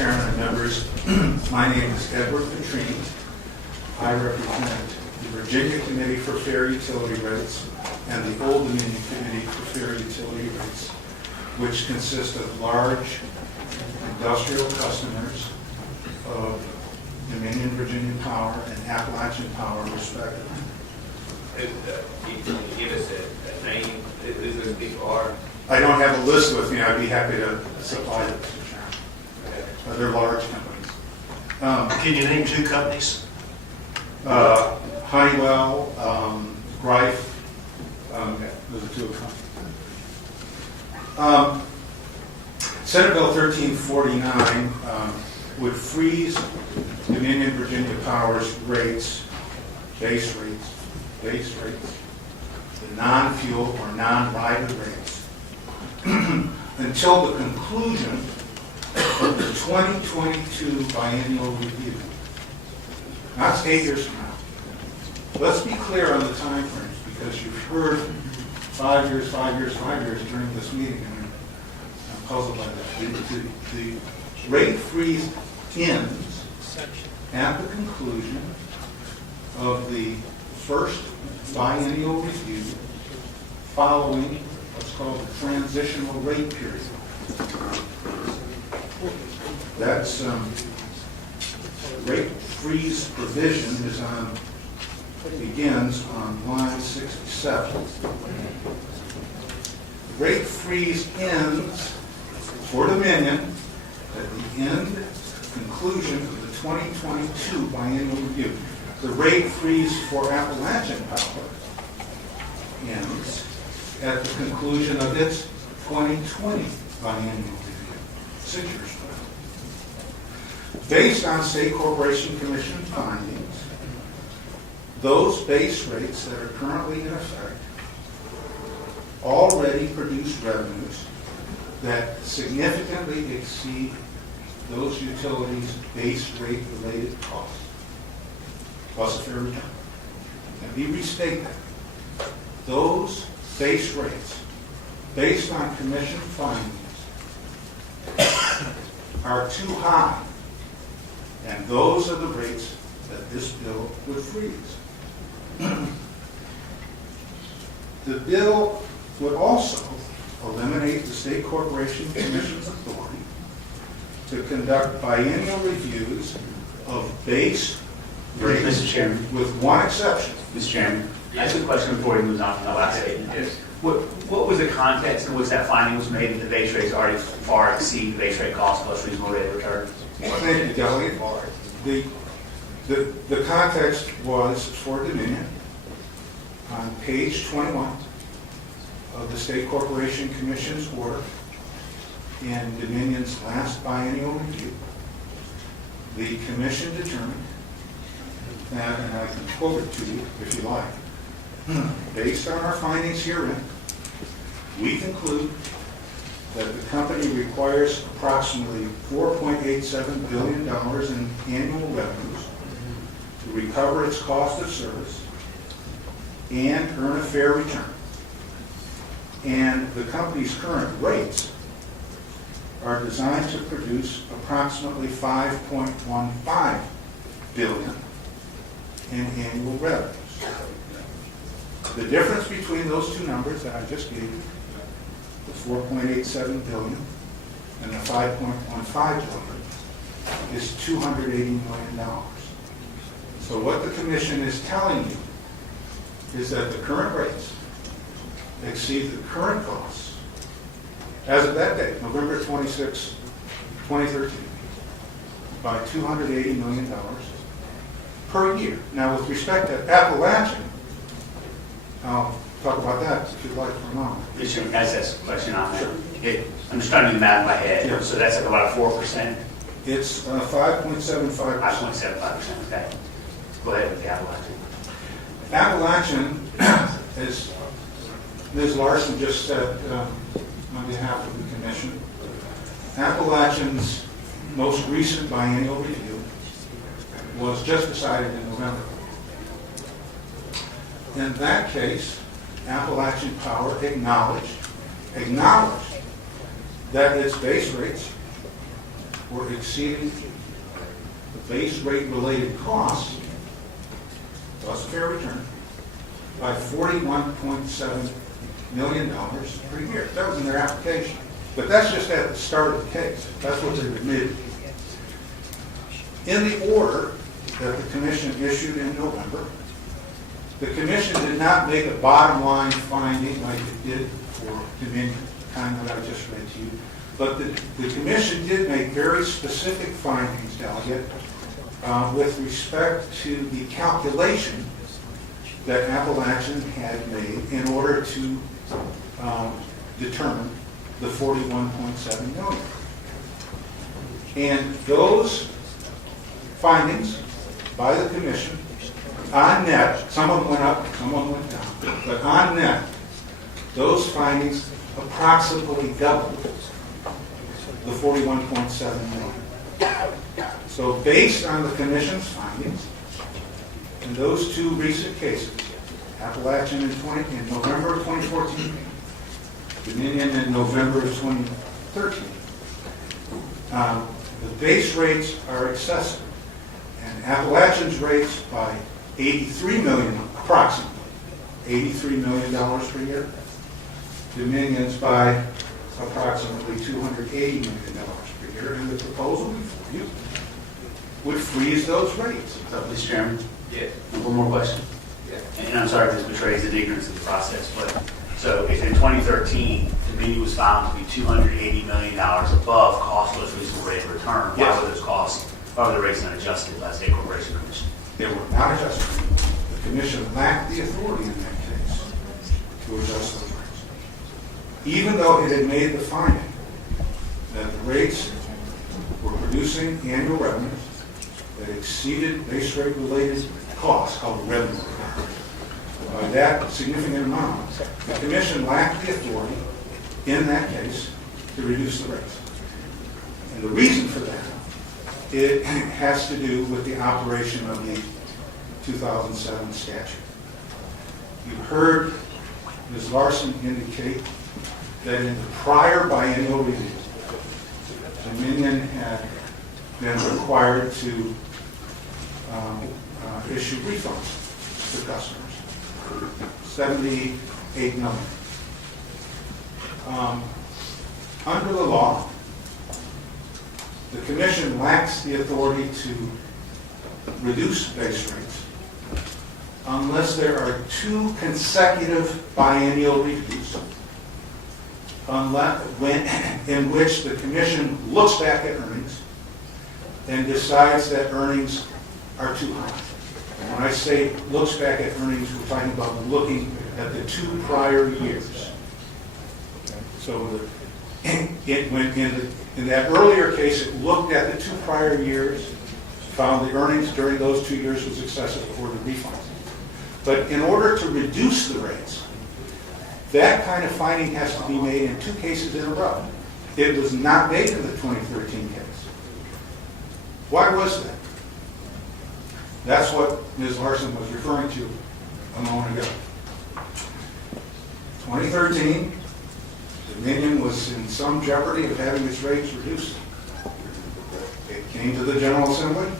Chairman and members, my name is L.Petrini. I represent the Virginia Committee for Fair Utility Rates and the Old Dominion Committee for Fair Utility Rates, which consist of large industrial customers of Dominion Virginia Power and Appalachian Power, respectively. Can you give us a name who those people are? I don't have a list with me. I'd be happy to supply it, Mr. Chairman. They're large companies. Can you name two companies? Honeywell, Greif, those are two companies. Senate Bill 1349 would freeze Dominion Virginia Power's rates, base rates, the non-fuel or non-rider rates, until the conclusion of the 2022 biennial review. That's 8 years from now. Let's be clear on the time frames, because you've heard 5 years during this meeting, and I'm puzzled by that. The rate freeze ends at the conclusion of the first biennial review following what's called the transitional rate period. That's rate freeze provision begins on line 67. The rate freeze ends for Dominion at the conclusion of the 2022 biennial review. The rate freeze for Appalachian Power ends at the conclusion of its 2020 biennial review, 6 years from now. Based on State Corporation Commission findings, those base rates that are currently in effect already produce revenues that significantly exceed those utilities' base rate related costs, plus a fair return. Let me restate that. Those base rates, based on Commission findings, are too high, and those are the rates that this bill would freeze. The bill would also eliminate the State Corporation Commission's authority to conduct biennial reviews of base rates, Mr. Chairman. with one exception. Mr. Chairman, I have a question before we move on from the last statement. Yes. What was the context in which that finding was made that the base rates already far exceed the base rate cost plus reasonable rate of return? Thank you, Delegate. The context was for Dominion on page 21 of the State Corporation Commission's order in Dominion's last biennial review. The Commission determined that, and I can quote it to you if you like, based on our findings herein, we conclude that the company requires approximately $4.87 billion in annual revenues to recover its cost of service and earn a fair return. And the company's current rates are designed to produce approximately $5.15 billion in annual revenues. The difference between those two numbers that I just gave you, the $4.87 billion and the $5.15 billion, is $280 million. So what the Commission is telling you is that the current rates exceed the current costs as of that date, November 26, 2013, by $280 million per year. Now, with respect to Appalachian, I'll talk about that if you'd like for a moment. Mr. Chairman, can I ask a question on that? I'm just trying to do the math in my head. Yeah. So that's like about a 4%? It's 5.75%. 5.75%, okay. Go ahead with the Appalachian. Appalachian, as Ms. Larson just said on behalf of the Commission, Appalachian's most recent biennial review was just decided in November. In that case, Appalachian Power acknowledged that its base rates were exceeding the base rate related costs, plus fair return, by $41.7 million per year. That was in their application. But that's just at the start of the case. That's what they've admitted. In the order that the commission issued in November, the commission did not make a bottom line finding like it did for Dominion, kind of what I just read to you. But the commission did make very specific findings, delegate, with respect to the calculation that Appalachian had made in order to determine the $41.7 million. And those findings by the commission, on net, some of them went up, some of them went down, but on net, those findings approximately doubled the $41.7 million. So based on the commission's findings, in those two recent cases, Appalachian in November of 2014, Dominion in November of 2013, the base rates are excessive, and Appalachian's rates by $83 million, approximately $83 million per year. Dominion's by approximately $280 million per year, and the proposal before you would freeze those rates. So, Mr. Chairman, Yes. one more question. Yes. And I'm sorry if this betrays the ignorance of the process, but so if in 2013, Dominion was found to be $280 million above cost plus reasonable rate of return, Yes. why were those costs, why were the rates not adjusted by the State Corporation Commission? They were not adjusted. The commission lacked the authority in that case to adjust those rates. Even though it had made the finding that the rates were producing annual revenues that exceeded base rate related costs, called revenue, by that significant amount, the commission lacked the authority in that case to reduce the rates. And the reason for that, it has to do with the operation of the 2007 statute. You heard Ms. Larson indicate that in the prior biennial review, Dominion had been required to issue refunds to customers, $78 million. Under the law, the commission lacks the authority to reduce base rates unless there are two consecutive biennial reviews in which the commission looks back at earnings and decides that earnings are too high. And when I say looks back at earnings, we're talking about looking at the two prior years. So in that earlier case, it looked at the two prior years, found the earnings during those 2 years was excessive for the refunds. But in order to reduce the rates, that kind of finding has to be made in two cases in a row. It was not made in the 2013 case. Why was that? That's what Ms. Larson was referring to a moment ago. 2013, Dominion was in some jeopardy of having its rates reduced. It came to the General Assembly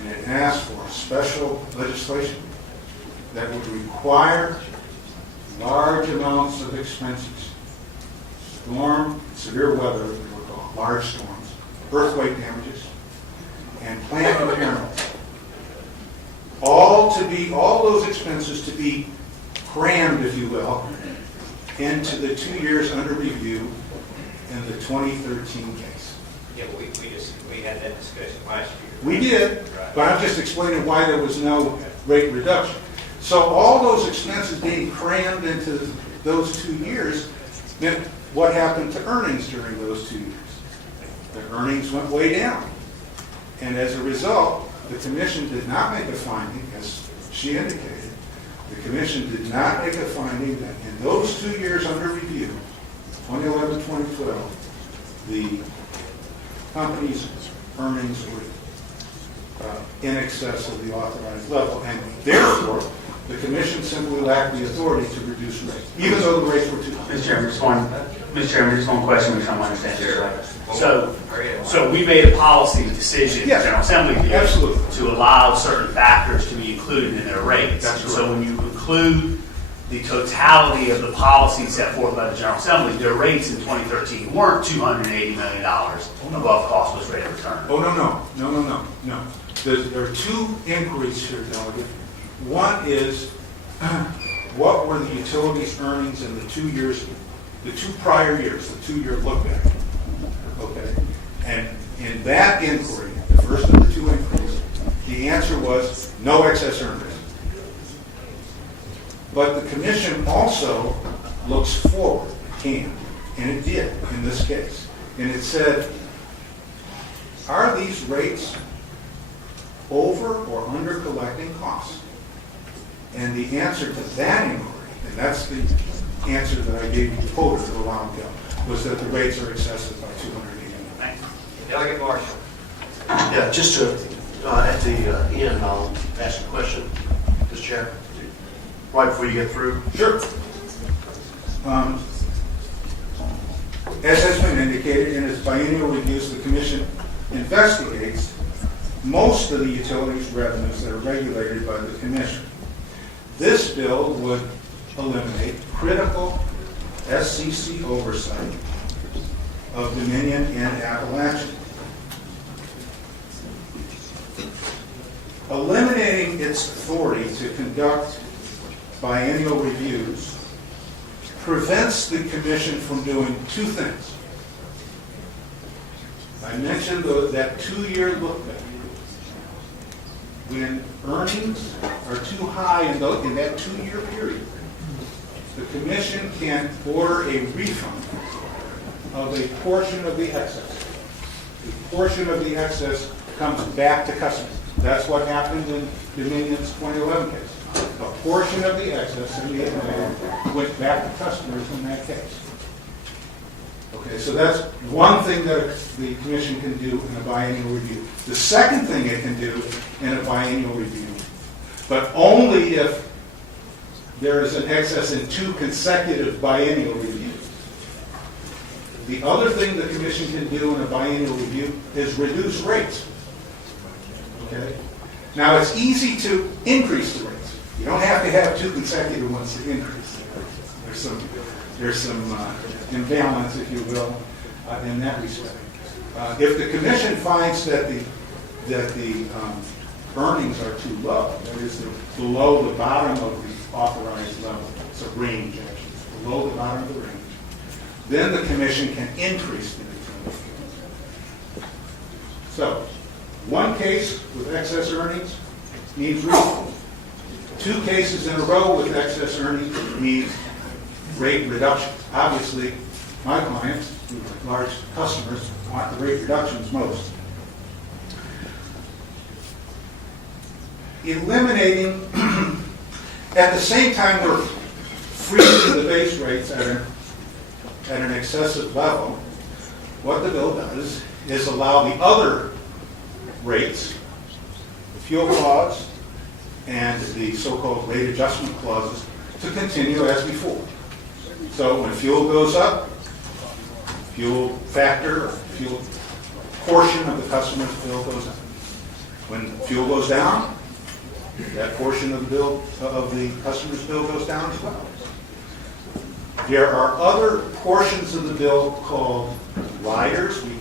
and it asked for special legislation that would require large amounts of expenses, severe weather, they were called, large storms, earthquake damages, and plant impairments. All those expenses to be crammed, if you will, into the 2 years under review in the 2013 case. Yeah, we had that discussion last year. We did, but I'm just explaining why there was no rate reduction. So all those expenses being crammed into those 2 years meant what happened to earnings during those 2 years? The earnings went way down. And as a result, the commission did not make a finding, as she indicated, the commission did not make a finding that in those 2 years under review, 2011, 2012, the company's earnings were in excess of the authorized level, and therefore, the commission simply lacked the authority to reduce rates, even though the rates were too high. Mr. Chairman, just one Mr. Chairman, just one question, which I'm understanding this Sure. right. So we made a policy decision, Yes. General Assembly did, Absolutely. to allow certain factors to be included in their rates. That's So right. when you include the totality of the policies set forth by the General Assembly, their rates in 2013 weren't $280 million above cost plus rate of return. Oh, no. There are two inquiries here, Delegate. One is, what were the utilities earnings in the 2 years, the 2 prior years, the 2-year look back? Okay. And in that inquiry, the first of the 2 inquiries, the answer was no excess earnings. But the commission also looks forward, it can, and it did in this case. And it said, are these rates over or under collecting costs? And the answer to that inquiry, and that's the answer that I gave you quoted a while ago, was that the rates are excessive by $280 million. Delegate Marshall. Yeah, just to, at the end, I'll ask a question, Mr. Chair, right before you get through. Sure. As has been indicated in its biennial reviews, the Commission investigates most of the utilities revenues that are regulated by the Commission. This bill would eliminate critical SCC oversight of Dominion and Appalachian. Eliminating its authority to conduct biennial reviews prevents the Commission from doing 2 things. I mentioned that 2-year look back. When earnings are too high in that 2-year period, the Commission can order a refund of a portion of the excess. A portion of the excess comes back to customers. That's what happened in Dominion's 2011 case. A portion of the excess in the Atlantic went back to customers in that case. Okay, so that's one thing that the Commission can do in a biennial review. The second thing it can do in a biennial review, but only if there is an excess in 2 consecutive biennial reviews. The other thing the Commission can do in a biennial review is reduce rates. Okay? Now, it's easy to increase the rates. You don't have to have 2 consecutive ones to increase. There's some imbalance, if you will, in that respect. If the Commission finds that the earnings are too low, that is, they're below the bottom of the authorized level, it's a range actually, below the bottom of the range, then the Commission can increase the return. So, 1 case with excess earnings means refund. 2 cases in a row with excess earnings means rate reductions. Obviously, my clients, who are large customers, want the rate reductions most. Eliminating, at the same time we're freezing the base rates at an excessive level, what the bill does is allow the other rates, the fuel clause and the so-called rate adjustment clauses, to continue as before. So when fuel goes up, fuel factor, or fuel portion of the customer's bill goes up. When fuel goes down, that portion of the bill of the customer's bill goes down as well. There are other portions of the bill called riders. We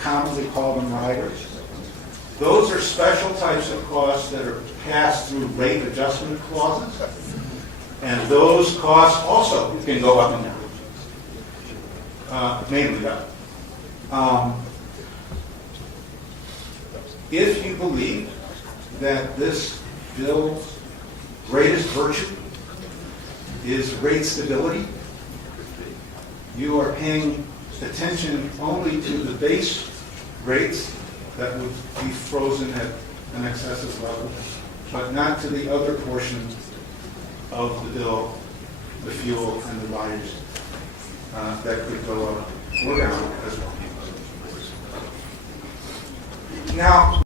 commonly call them riders. Those are special types of costs that are passed through rate adjustment clauses. And those costs also can go up and down. Mainly up. If you believe that this bill's greatest virtue is rate stability, you are paying attention only to the base rates that would be frozen at an excessive level, but not to the other portions of the bill, the fuel and the riders, that could go up or down as well. Now,